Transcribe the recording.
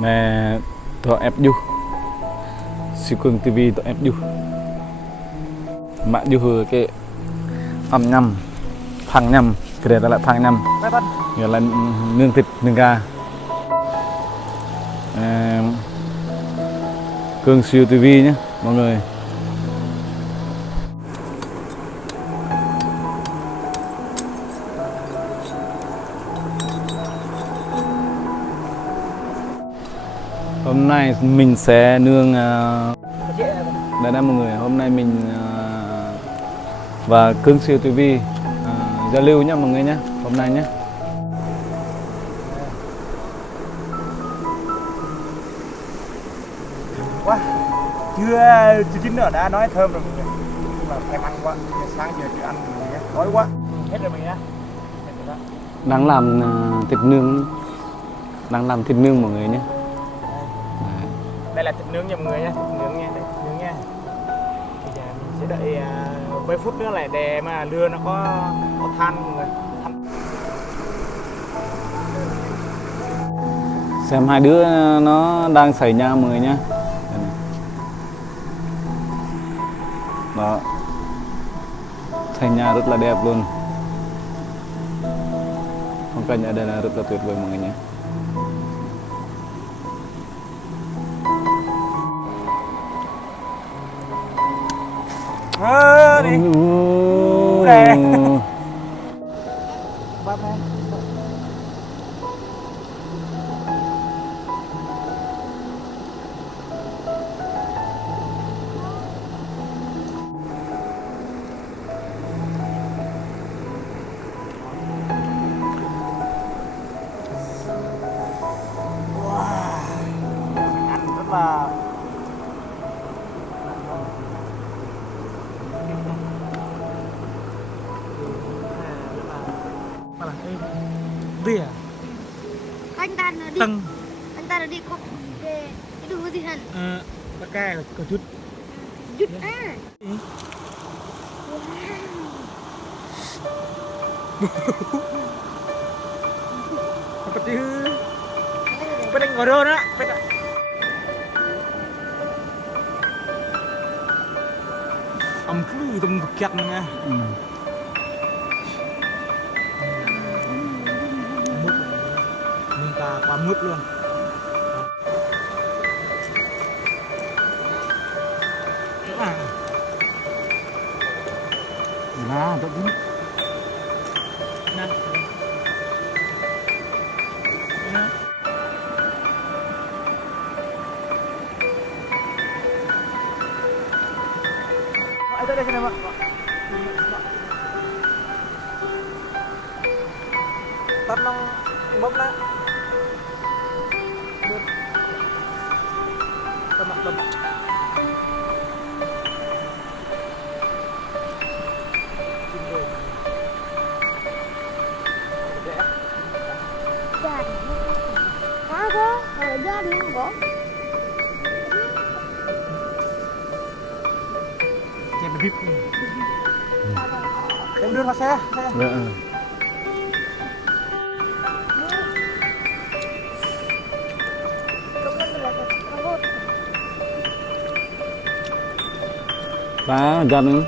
Mẹ tôi ép du siêu cường tivi tôi ép du mạng du cái âm nhầm thằng nhầm cái này là thằng nhầm nghĩa là nướng thịt nướng gà cường siêu tivi nhé mọi người. Hôm nay mình sẽ nướng đây mọi người. Hôm nay mình và Cương Siêu TV giao lưu nhé mọi người nhé hôm nay nhé. Quá chưa chín nữa đã nói thơm rồi nhưng mà thèm ăn quá. Sáng giờ chưa ăn rồi nhé, đói quá hết rồi mình nhá. Đang làm thịt nướng, đang làm thịt nướng mọi người nhé. Đây là thịt nướng nha mọi người nhé, thịt nướng nha, đây, thịt nướng nha. Bây giờ mình sẽ đợi mấy phút nữa lại để mà lửa nó có than mọi người. Xem hai đứa nó đang xảy nhau mọi người nhé. Đó, xây nhà rất là đẹp luôn, phong cảnh ở đây là rất là tuyệt vời mọi người nhé. Đi đây. Ăn rất là bia anh ta nó đi tầng anh ta nó đi có về cái đường gì hẳn tất cả có chút chút có chứ bên anh ngồi đâu đó bên anh ông cứ tôm cực chặt nha. Mứt mình ta qua mứt luôn. Rất đúng. Đây sini Pak. Tanong bom na. Teman-teman. Có có ra luôn có Xem bịp. Em đưa vào xe. Tá gần